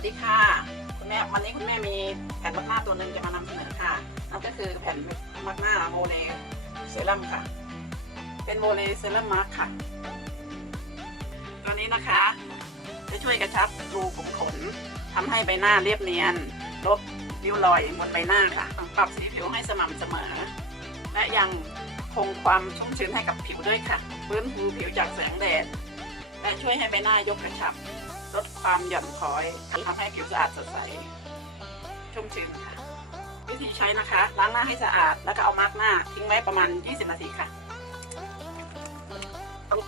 วัสดีค่ะ คุณแม่วันนี้คุณแม่มีแผ่นมักหน้าตัวหนึ่งจะมานำเสนอค่ะนั่นก็คือแผ่นมักหน้าโมเลเซรั่มค่ะ เป็นโมเลเซรั่มมาร์คค่ะ ตัวนี้นะคะ จะช่วยกระชับรูขุมขนทำให้ใบหน้าเรียบเนียนลดริ้วรอยบนใบหน้าค่ะ ปรับสีผิวให้สม่ำเสมอ และยังคงความชุ่มชื้นให้กับผิวด้วยค่ะ ฟื้นฟูผิวจากแสงแดด และช่วยให้ใบหน้ายกกระชับ ลดความหย่อนคล้อยทำให้ผิวสะอาดสดใส ชุ่มชื้นค่ะ วิธีใช้นะคะ ล้างหน้าให้สะอาดแล้วก็เอามาร์กหน้า ทิ้งไว้ประมาณ 20 นาทีค่ะต้อง